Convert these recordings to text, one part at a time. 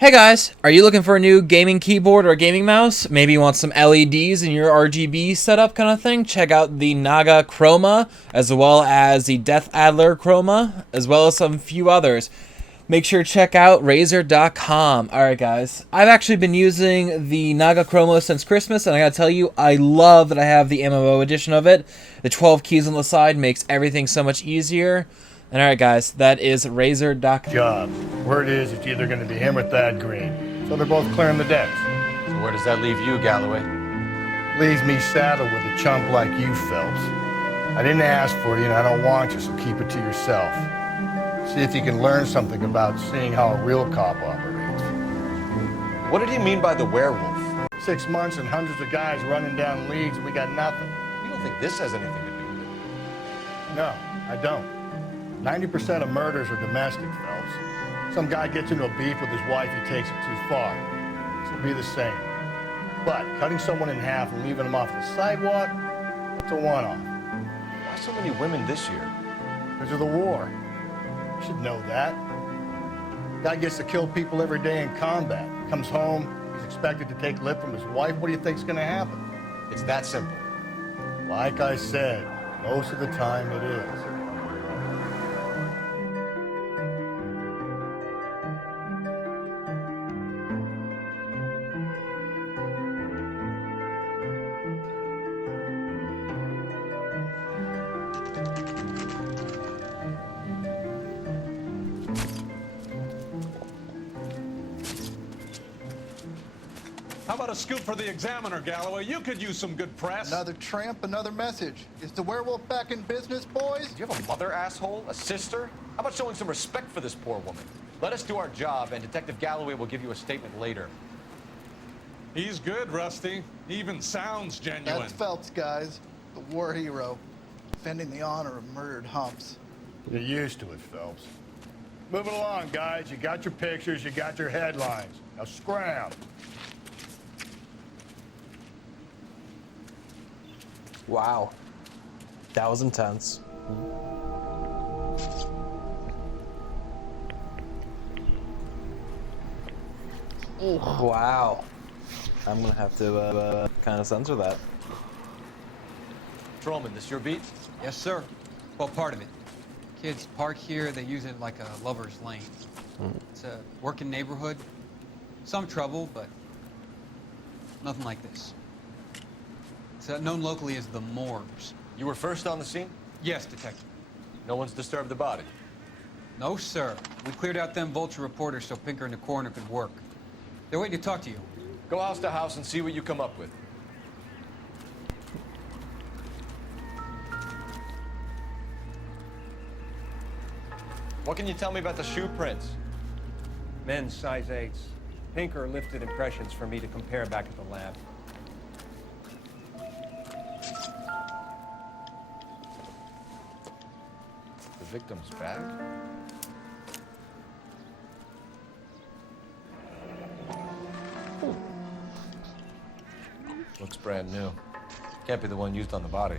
Hey guys, are you looking for a new gaming keyboard or gaming mouse? Maybe you want some LEDs in your RGB setup kind of thing? Check out the Naga Chroma, as well as the Death Adler Chroma, as well as some few others. Make sure to check out Razer.com. Alright guys, I've actually been using the Naga Chroma since Christmas, and I gotta tell you, I love that I have the MMO edition of it. The 12 keys on the side makes everything so much easier. And alright guys, that is Razer.com. Job. Word is it's either going to be him or Thad Green. So they're both clearing the decks. So where does that leave you, Galloway? Leaves me saddled with a chump like you, Phelps. I didn't ask for you and I don't want you, so keep it to yourself. See if you can learn something about seeing how a real cop operates. What did he mean by the werewolf? 6 months and hundreds of guys running down leads and we got nothing. You don't think this has anything to do with it? No, I don't. 90% of murders are domestic, Phelps. Some guy gets into a beef with his wife, he takes it too far. This will be the same. But cutting someone in half and leaving them off the sidewalk, it's a one-off. Why so many women this year? Because of the war. You should know that. Guy gets to kill people every day in combat. Comes home, he's expected to take lip from his wife. What do you think's gonna happen? It's that simple. Like I said, most of the time it is. How about a scoop for the Examiner, Galloway? You could use some good press. Another tramp, another message. Is the werewolf back in business, boys? Do you have a mother, asshole? A sister? How about showing some respect for this poor woman? Let us do our job, and Detective Galloway will give you a statement later. He's good, Rusty. He even sounds genuine. That's Phelps, guys. The war hero. Defending the honor of murdered humps. You're used to it, Phelps. Moving along, guys. You got your pictures, you got your headlines. Now scram. Wow. That was intense. Wow. I'm gonna have to kind of censor that. Trollman, this your beat? Yes, sir. Well, part of it. Kids park here, they use it like a lover's lane. It's a working neighborhood. Some trouble, but nothing like this. It's known locally as the Morgues. You were first on the scene? Yes, Detective. No one's disturbed the body. No, sir. We cleared out them vulture reporters so Pinker and the coroner could work. They're waiting to talk to you. Go house to house and see what you come up with. What can you tell me about the shoe prints? Men's size 8s. Pinker lifted impressions for me to compare back at the lab. The victim's bag? Looks brand new. Can't be the one used on the body.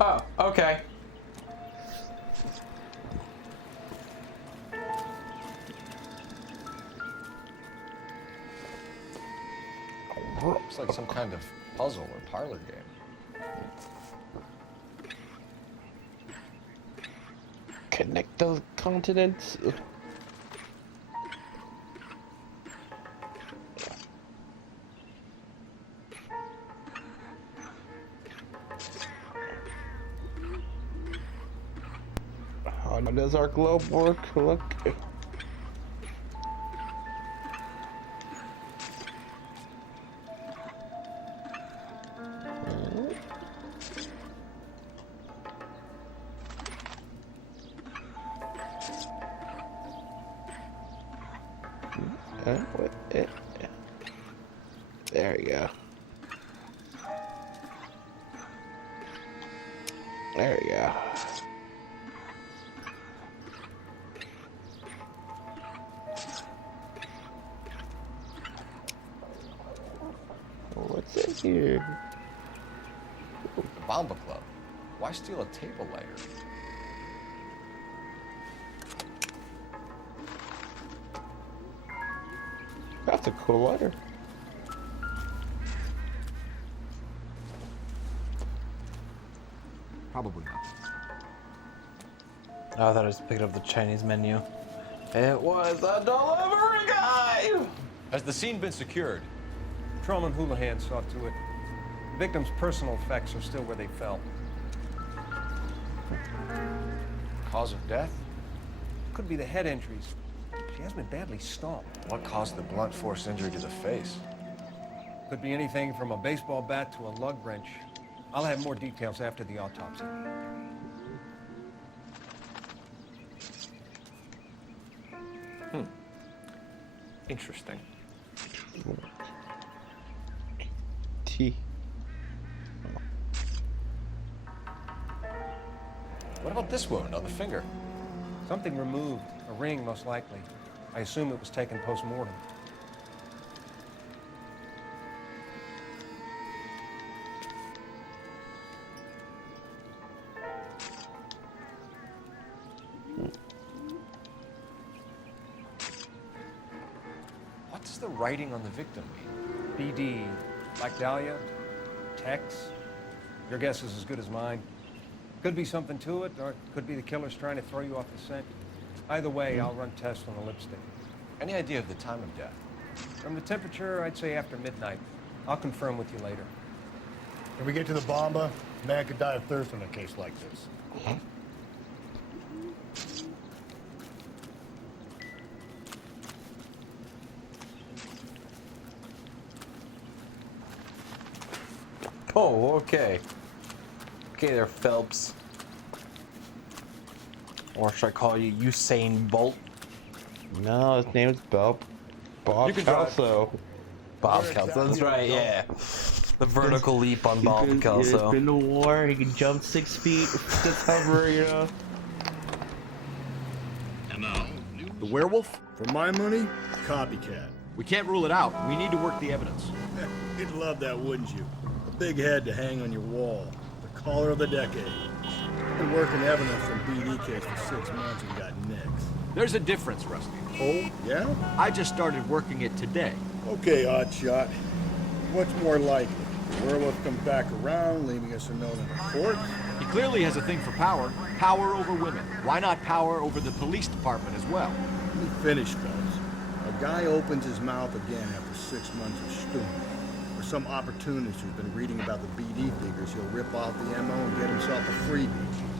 Oh, okay. Looks like some kind of puzzle or parlor game. Connect those continents. How does our globe work? Look. There we go. There we go. What's in here? The Bomba Club. Why steal a table lighter? That's a cool lighter. Probably not. Oh, I thought I was picking up the Chinese menu. It was a delivery guy! Has the scene been secured? Patrolman Houlihan saw to it. The victim's personal effects are still where they fell. Cause of death? Could be the head injuries. She has been badly stomped. What caused the blunt force injury to the face? Could be anything from a baseball bat to a lug wrench. I'll have more details after the autopsy. Interesting. T. What about this wound on the finger? Something removed. A ring, most likely. I assume it was taken post-mortem. What does the writing on the victim mean? BD. Black Dahlia? Tex? Your guess is as good as mine. Could be something to it, or it could be the killer's trying to throw you off the scent. Either way, I'll run tests on the lipstick. Any idea of the time of death? From the temperature, I'd say after midnight. I'll confirm with you later. If we get to the bomba, a man could die of thirst in a case like this. Oh, okay. Okay there, Phelps. Or should I call you Usain Bolt? No, his name is Bob Kelso. Bob Kelso, that's right, yeah. The vertical leap on Bob He's Kelso. been to war, he can jump 6 feet, just hover, you know. The werewolf? For my money, copycat. We can't rule it out. We need to work the evidence. You'd love that, wouldn't you? A big head to hang on your wall. The caller of the decade. Been working evidence from BD case for 6 months and got nicks. There's a difference, Rusty. Oh, yeah? I just started working it today. Okay, oddshot. What's more likely? The werewolf comes back around, leaving us a note in the court? He clearly has a thing for power. Power over women. Why not power over the police department as well? Let me finish, folks. A guy opens his mouth again after 6 months of stewing. For some opportunist who's been reading about the BD figures, he'll rip off the MO and get himself a freebie.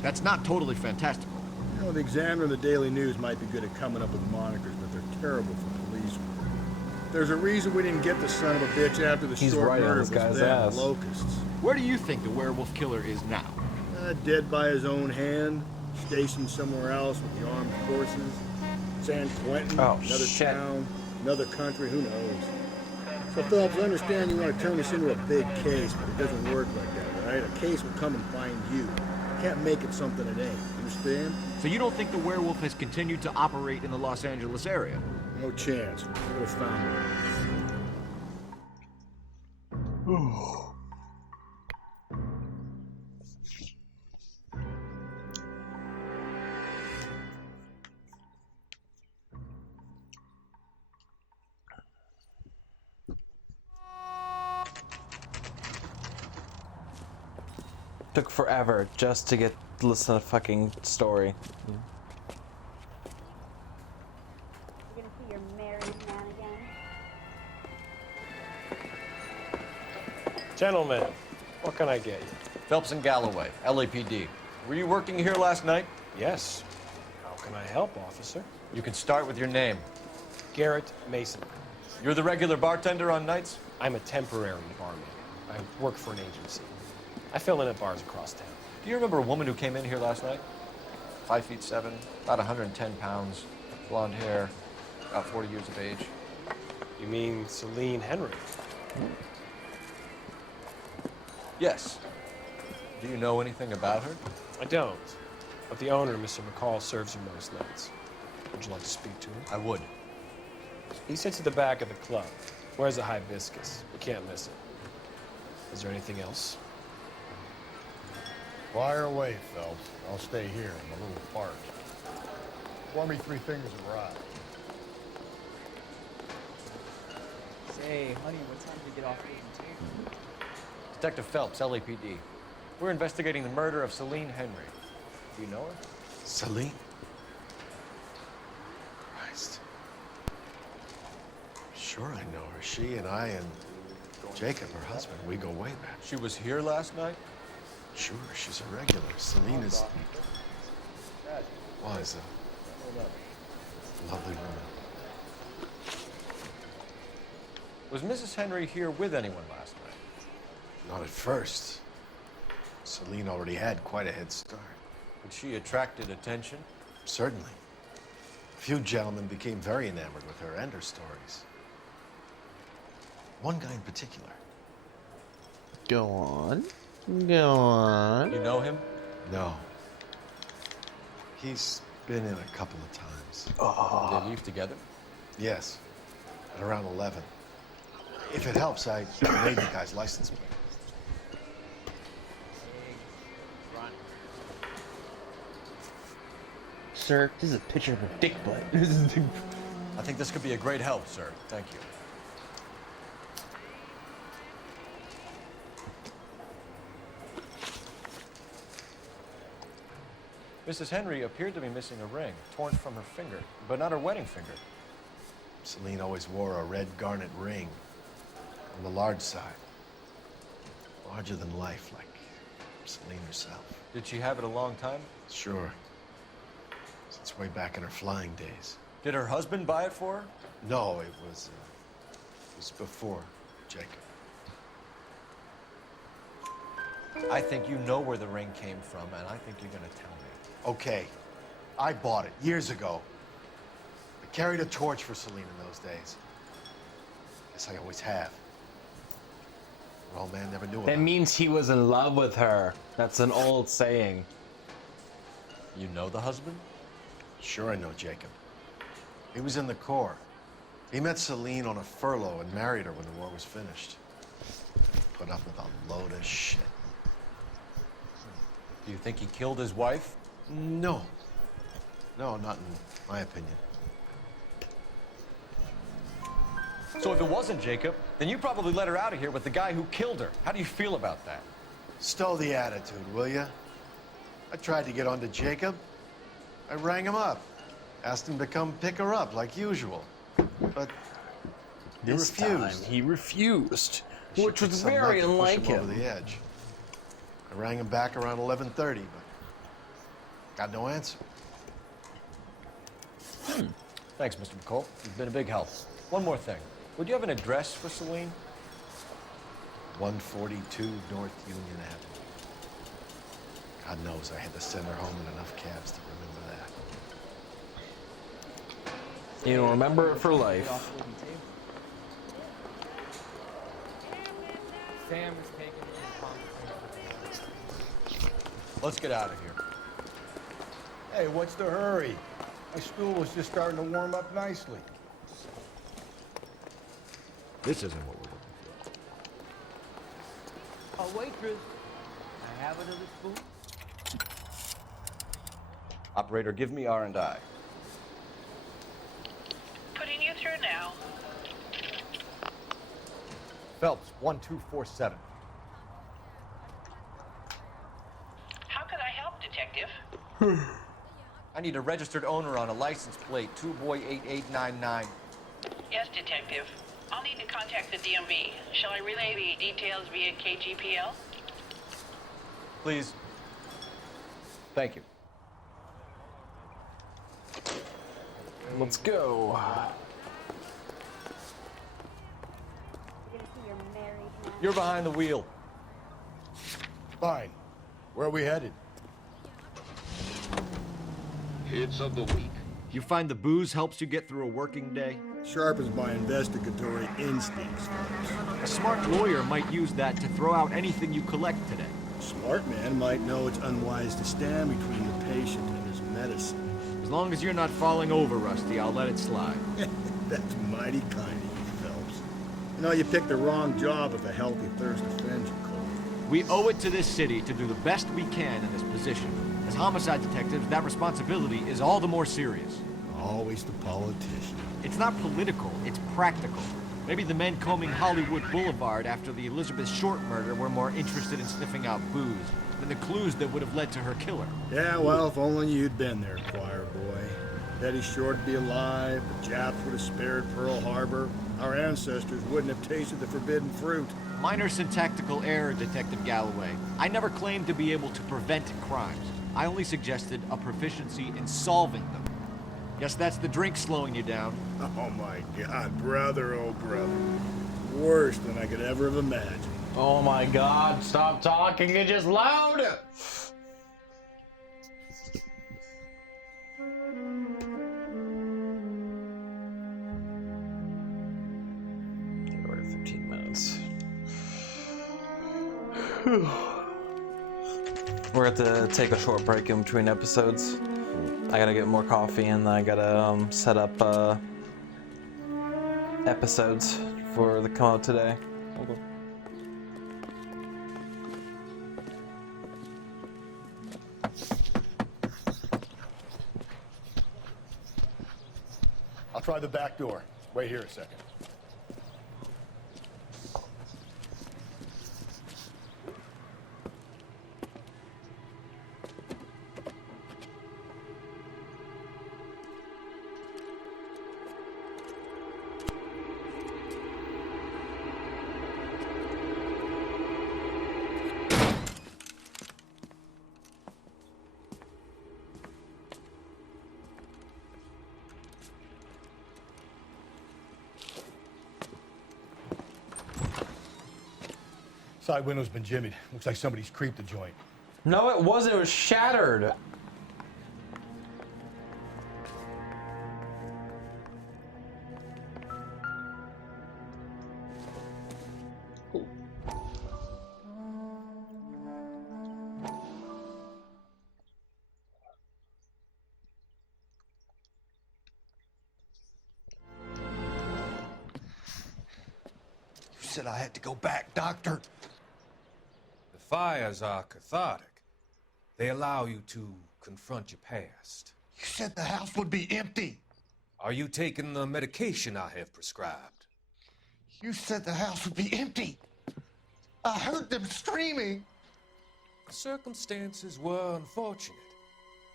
That's not totally fantastical. You know, the Examiner and the Daily News might be good at coming up with monikers, but they're terrible for police work. There's a reason we didn't get the son of a bitch after the He's short right on murder this was guy's them, ass. locusts. Where do you think the werewolf killer is now? Dead by his own hand, stationed somewhere else with the armed forces. San Quentin, Oh, another shit. town, another country, who knows? So, Phelps, I understand you want to turn this into a big case, but it doesn't work like that, right? A case will come and find you. Can't make it something it ain't. Understand? So you don't think the werewolf has continued to operate in the Los Angeles area? No chance. Would have found it. Took forever just to get to listen to the fucking story. You're gonna see your married man again? Gentlemen, what can I get you? Phelps and Galloway, LAPD. Were you working here last night? Yes. How can I help, officer? You can start with your name. Garrett Mason. You're the regular bartender on nights? I'm a temporary barman. I work for an agency. I fill in at bars across town. Do you remember a woman who came in here last night? 5'7", about 110 pounds, blonde hair, about 40 years of age. You mean Celine Henry? Yes. Do you know anything about her? I don't. But the owner, Mr. McCall, serves you most nights. Would you like to speak to him? I would. He sits at the back of the club. Wears a hibiscus. You can't miss it. Is there anything else? Fire away, Phelps. I'll stay here. I'm a little parched. Pour me 3 fingers of rye. Say, honey, what time did you get off the table? Detective Phelps, LAPD. We're investigating the murder of Celine Henry. Do you know her? Celine? Christ. Sure I know her. She and I and Jacob, her husband, we go way back. She was here last night? Sure, she's a regular. Celine is... was a lovely woman. Was Mrs. Henry here with anyone last night? Not at first. Celine already had quite a head start. But she attracted attention? Certainly. A few gentlemen became very enamored with her and her stories. One guy in particular. Go on. Go on. You know him? No. He's been in a couple of times. Oh. Did they leave together? Yes. At around 11. If it helps, I made the guy's license plate. Sir, this is a picture of a dick butt. I think this could be a great help, sir. Thank you. Mrs. Henry appeared to be missing a ring, torn from her finger, but not her wedding finger. Celine always wore a red garnet ring on the large side. Larger than life, like Celine herself. Did she have it a long time? Sure. Since way back in her flying days. Did her husband buy it for her? No, it was before Jacob. I think you know where the ring came from, and I think you're gonna tell me. Okay, I bought it years ago. I carried a torch for Celine in those days. As I always have. Well, man never knew about That means he was in love with her. That's an old saying. You know the husband? Sure I know Jacob. He was in the Corps. He met Celine on a furlough and married her when the war was finished. Put up with a load of shit. Do you think he killed his wife? No. No, not in my opinion. So if it wasn't Jacob, then you probably let her out of here with the guy who killed her. How do you feel about that? Stow the attitude, will ya? I tried to get onto Jacob. I rang him up. Asked him to come pick her up like usual. But he This refused. time he refused, She which took was some very nut to push unlike him. over the edge. I rang him back around 11:30, but got no answer. Thanks, Mr. McCall. You've been a big help. One more thing. Would you have an address for Celine? 142 North Union Avenue. God knows I had to send her home in enough cabs to remember that. You'll remember it for life. Sam was taking Let's get out of here. Hey, what's the hurry? My stool was just starting to warm up nicely. This isn't what we're looking A waitress. I have another spoon. for. Operator, give me R&I. Putting you through now. Phelps, 1247. How can I help, Detective? I need a registered owner on a license plate, 2boy8899. Yes, Detective. I'll need to contact the DMV. Shall I relay the details via KGPL? Please. Thank you. Let's go. You're behind the wheel. Fine. Where are we headed? Hits of the week. You find the booze helps you get through a working day? Sharpens my investigatory instincts, folks. A smart lawyer might use that to throw out anything you collect today. A smart man might know it's unwise to stand between the patient and his medicine. As long as you're not falling over, Rusty, I'll let it slide. That's mighty kind of you, Phelps. You know, you picked the wrong job if a healthy thirst offends you, Cole. We owe it to this city to do the best we can in this position. As homicide detectives, that responsibility is all the more serious. Always the politician. It's not political, it's practical. Maybe the men combing Hollywood Boulevard after the Elizabeth Short murder were more interested in sniffing out booze than the clues that would have led to her killer. Yeah, well, if only you'd been there, choir boy. Betty Short would be alive, the Japs would have spared Pearl Harbor, our ancestors wouldn't have tasted the forbidden fruit. Minor syntactical error, Detective Galloway. I never claimed to be able to prevent crimes. I only suggested a proficiency in solving them. Guess that's the drink slowing you down. Oh my God, brother, oh brother. Worse than I could ever have imagined. Oh my God, stop talking and just loud! We're at 15 minutes. We're going to take a short break in between episodes. I gotta get more coffee and I gotta set up episodes for the come out today. Okay. I'll try the back door. Wait here a second. Side window's been jimmied. Looks like somebody's creeped the joint. No, it wasn't. It was shattered. You said I had to go back, Doctor. The fires are cathartic. They allow you to confront your past. You said the house would be empty. Are you taking the medication I have prescribed? You said the house would be empty. I heard them screaming. The circumstances were unfortunate.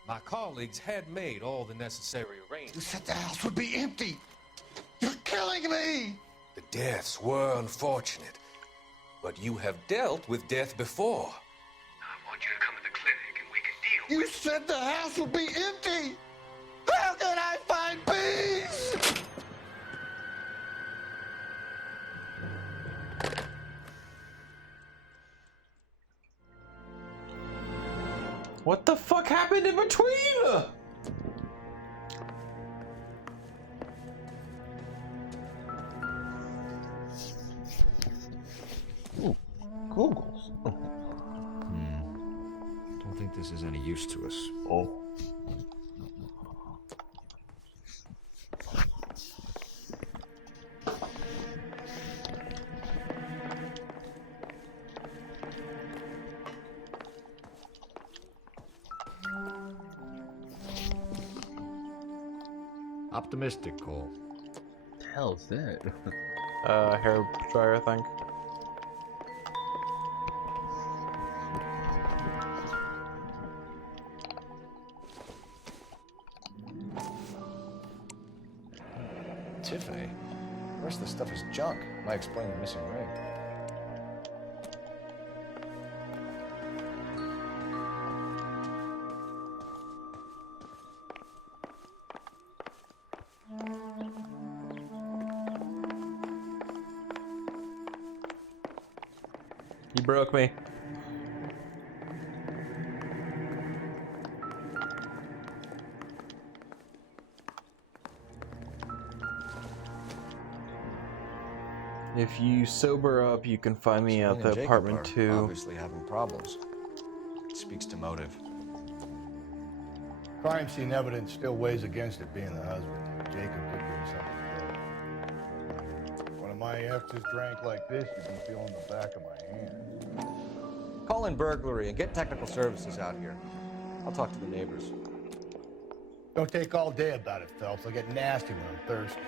My colleagues had made all the necessary arrangements. You said the house would be empty. You're killing me. The deaths were unfortunate, but you have dealt with death before. I want you to come to the clinic and we can deal. You said the house would be empty. How can I find peace? What the fuck happened in between? Ooh, Googles. Don't think this is any use to us. Oh. Optimistic, Cole. What the hell is that? Hair dryer, I think. Tiffany? The rest of the stuff is junk. Might explain the missing ring. You broke me. If you sober up, you can find me at the apartment 2. Obviously having problems. It speaks to motive. Crime scene evidence still weighs against it being the husband. Jacob did bring something to bear. One of my exes drank like this, you'd be feeling the back of my hand. Call in burglary and get technical services out here. I'll talk to the neighbors. Don't take all day about it, Phelps. I'll get nasty when I'm thirsty.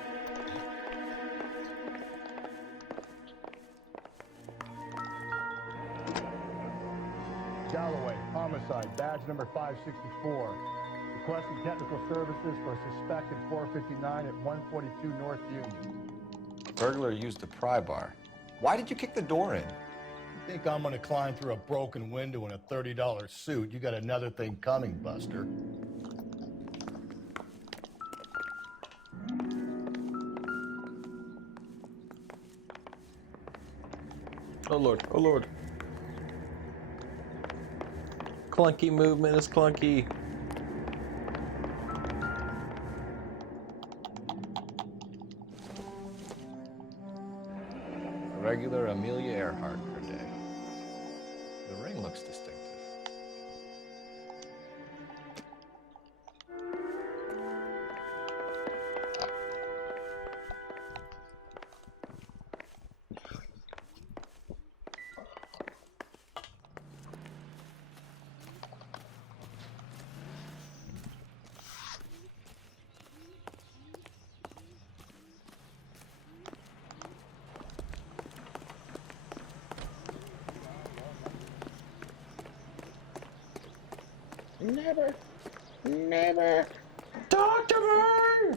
homicide, badge number 564. Requesting technical services for a suspect at 459 at 142 North Union. Burglar used a pry bar. Why did you kick the door in? You think I'm gonna climb through a broken window in a $30 suit? You got another thing coming, Buster. Oh lord, oh lord. Clunky movement is clunky. A regular Amelia Earhart per day. The ring looks distinctive. Never, never talk to her.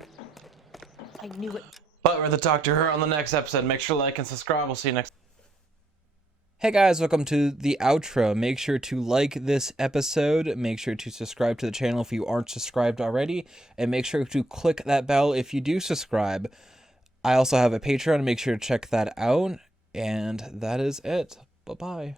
I knew it. But we're the Talk to Her on the next episode. Make sure to like and subscribe. We'll see you next. Hey guys, welcome to the outro. Make sure to like this episode. Make sure to subscribe to the channel if you aren't subscribed already. And make sure to click that bell if you do subscribe. I also have a Patreon. Make sure to check that out. And that is it. Bye-bye.